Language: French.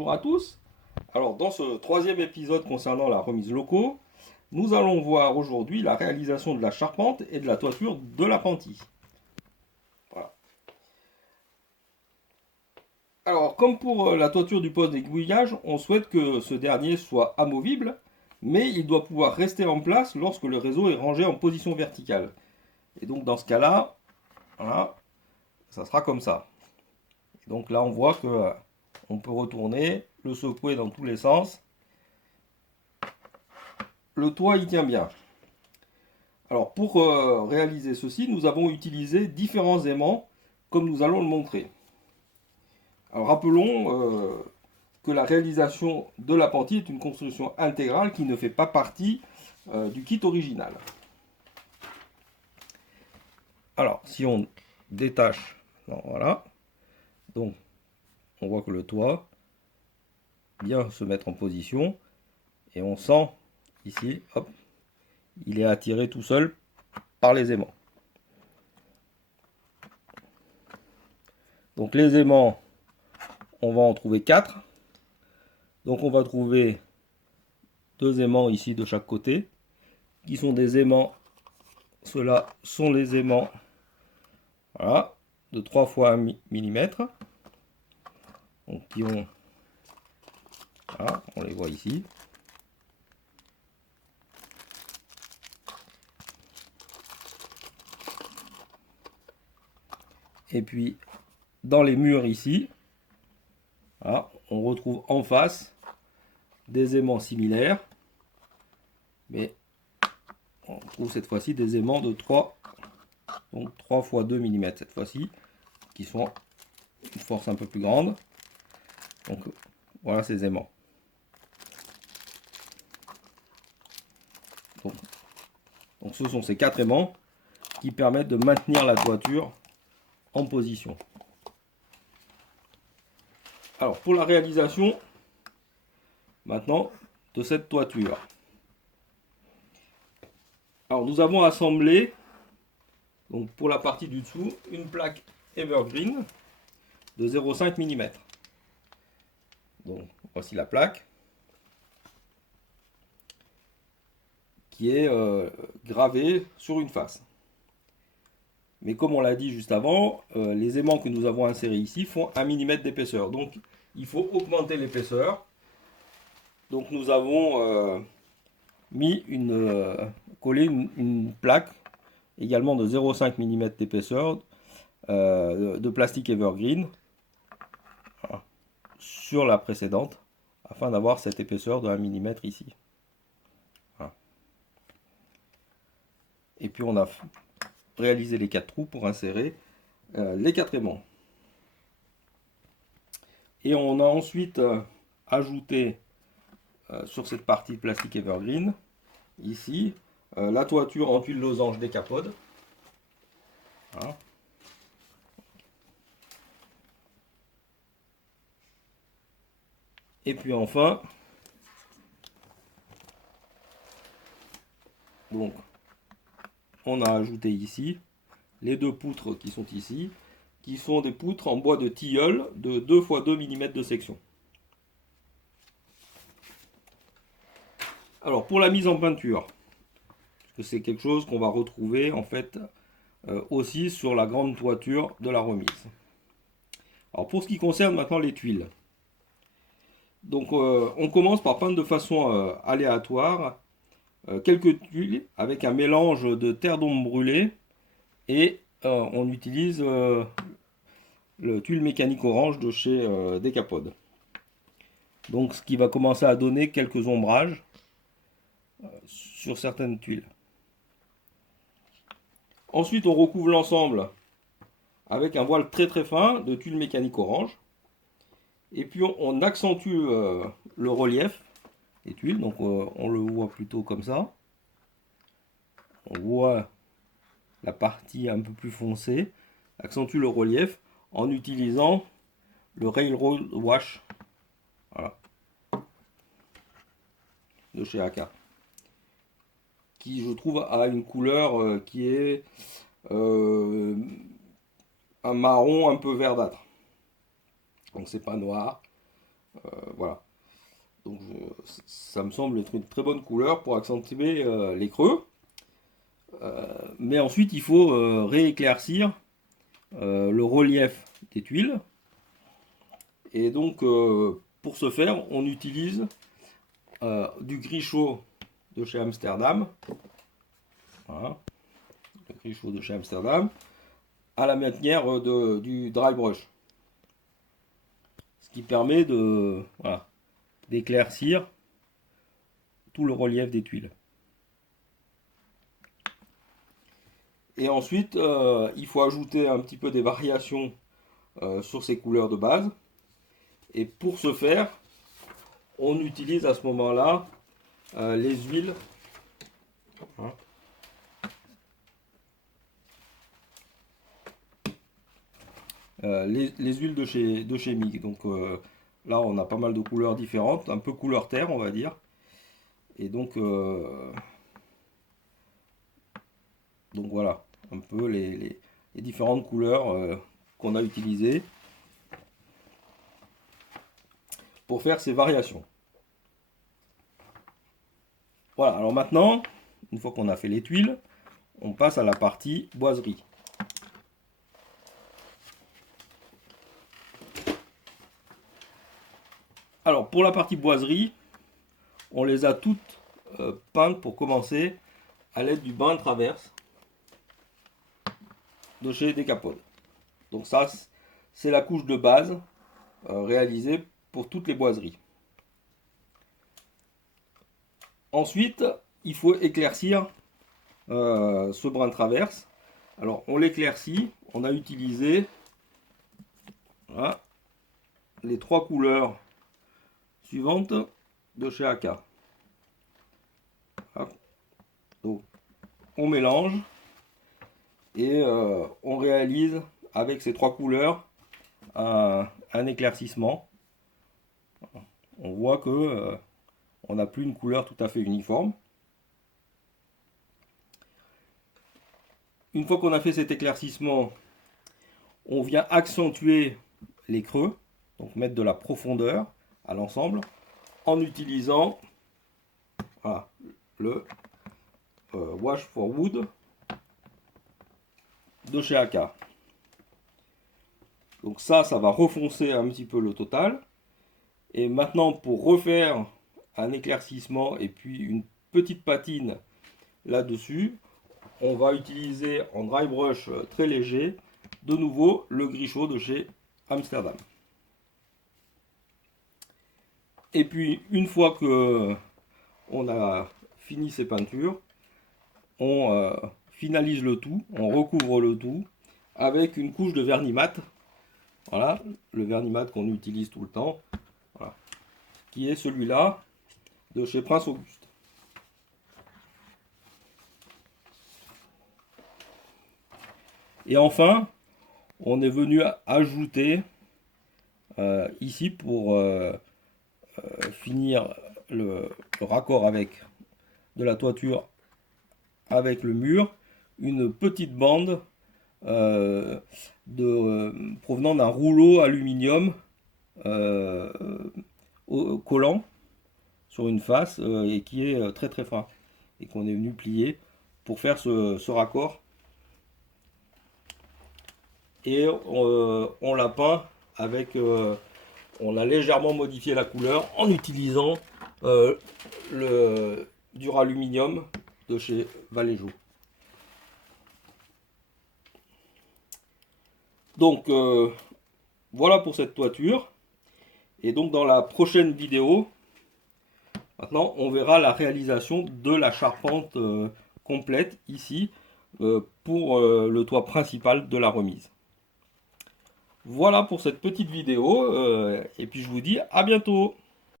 bonjour à tous. Alors dans ce troisième épisode concernant la remise locaux, nous allons voir aujourd'hui la réalisation de la charpente et de la toiture de l'appentis. Voilà. Alors comme pour la toiture du poste d'aiguillage, on souhaite que ce dernier soit amovible, mais il doit pouvoir rester en place lorsque le réseau est rangé en position verticale. Et donc dans ce cas-là, voilà, ça sera comme ça. Et donc là on voit que on peut retourner, le secouer dans tous les sens. Le toit il tient bien. Alors pour réaliser ceci, nous avons utilisé différents aimants comme nous allons le montrer. Alors rappelons que la réalisation de l'appentis est une construction intégrale qui ne fait pas partie du kit original. Alors si on détache, voilà, donc on voit que le toit vient se mettre en position et on sent ici, hop, il est attiré tout seul par les aimants. Donc les aimants, on va en trouver 4. Donc on va trouver 2 aimants ici de chaque côté, qui sont des aimants, ceux-là sont les aimants, voilà, de 3 fois 1 mm. Donc qui ont, voilà, on les voit ici. Et puis dans les murs ici, voilà, on retrouve en face des aimants similaires, mais on trouve cette fois-ci des aimants de 3, donc 3 fois 2 mm cette fois-ci, qui sont une force un peu plus grande. Donc voilà ces aimants. Donc ce sont ces 4 aimants qui permettent de maintenir la toiture en position. Alors pour la réalisation maintenant de cette toiture. Alors nous avons assemblé, donc pour la partie du dessous, une plaque Evergreen de 0,5 mm. Donc voici la plaque qui est gravée sur une face. Mais comme on l'a dit juste avant, les aimants que nous avons insérés ici font 1 mm d'épaisseur. Donc il faut augmenter l'épaisseur. Donc nous avons mis collé une plaque également de 0,5 mm d'épaisseur de plastique Evergreen, voilà, sur la précédente afin d'avoir cette épaisseur de 1 mm ici. Voilà. Et puis on a réalisé les 4 trous pour insérer les 4 aimants. Et on a ensuite ajouté sur cette partie de plastique Evergreen ici la toiture en tuile losange décapode. Voilà. Et puis enfin, donc on a ajouté ici les 2 poutres qui sont ici, qui sont des poutres en bois de tilleul de 2 x 2 mm de section. Alors pour la mise en peinture, parce que c'est quelque chose qu'on va retrouver en fait aussi sur la grande toiture de la remise. Alors pour ce qui concerne maintenant les tuiles, donc on commence par peindre de façon aléatoire quelques tuiles avec un mélange de terre d'ombre brûlée et on utilise le tuile mécanique orange de chez Decapod. Donc ce qui va commencer à donner quelques ombrages sur certaines tuiles. Ensuite on recouvre l'ensemble avec un voile très très fin de tuile mécanique orange. Et puis on accentue le relief des tuiles, donc on le voit plutôt comme ça. On voit la partie un peu plus foncée, accentue le relief en utilisant le Railroad Wash, voilà, de chez AK, qui je trouve a une couleur qui est un marron un peu verdâtre. Donc c'est pas noir, Voilà. Donc ça me semble être une très bonne couleur pour accentuer les creux. Mais ensuite il faut rééclaircir le relief des tuiles. Et donc pour ce faire on utilise du gris chaud de chez Amsterdam. Voilà. Le gris chaud de chez Amsterdam. À la manière du dry brush. Ce qui permet de voilà, d'éclaircir tout le relief des tuiles. Et ensuite, il faut ajouter un petit peu des variations sur ces couleurs de base. Et pour ce faire, on utilise à ce moment-là les huiles. Hein, les huiles de chez MIG. Donc là, on a pas mal de couleurs différentes, un peu couleur terre, on va dire. Et donc voilà, un peu les différentes couleurs qu'on a utilisées pour faire ces variations. Voilà, alors maintenant, une fois qu'on a fait les tuiles, on passe à la partie boiserie. Alors pour la partie boiserie, on les a toutes peintes pour commencer à l'aide du bain de traverse de chez Decapod. Donc ça, c'est la couche de base réalisée pour toutes les boiseries. Ensuite, il faut éclaircir ce brin de traverse. Alors on l'éclaircit, on a utilisé voilà, les trois couleurs suivantes de chez AK. Voilà. Donc on mélange et on réalise avec ces trois couleurs un éclaircissement. On voit que on n'a plus une couleur tout à fait uniforme. Une fois qu'on a fait cet éclaircissement, on vient accentuer les creux, donc mettre de la profondeur à l'ensemble en utilisant voilà, le Wash for Wood de chez AK. Donc ça va refoncer un petit peu le total. Et maintenant, pour refaire un éclaircissement et puis une petite patine là-dessus, on va utiliser en dry brush très léger, de nouveau le gris chaud de chez Amsterdam. Et puis, une fois que on a fini ces peintures, on finalise le tout, on recouvre le tout avec une couche de vernis mat. Voilà, le vernis mat qu'on utilise tout le temps, voilà, qui est celui-là de chez Prince Auguste. Et enfin, on est venu ajouter ici pour finir le raccord avec de la toiture avec le mur, une petite bande provenant d'un rouleau aluminium collant sur une face et qui est très très fin et qu'on est venu plier pour faire ce raccord. Et on l'a peint avec on a légèrement modifié la couleur en utilisant le duraluminium de chez Vallejo. Donc voilà pour cette toiture. Et donc dans la prochaine vidéo, maintenant on verra la réalisation de la charpente complète ici pour le toit principal de la remise. Voilà pour cette petite vidéo et puis je vous dis à bientôt.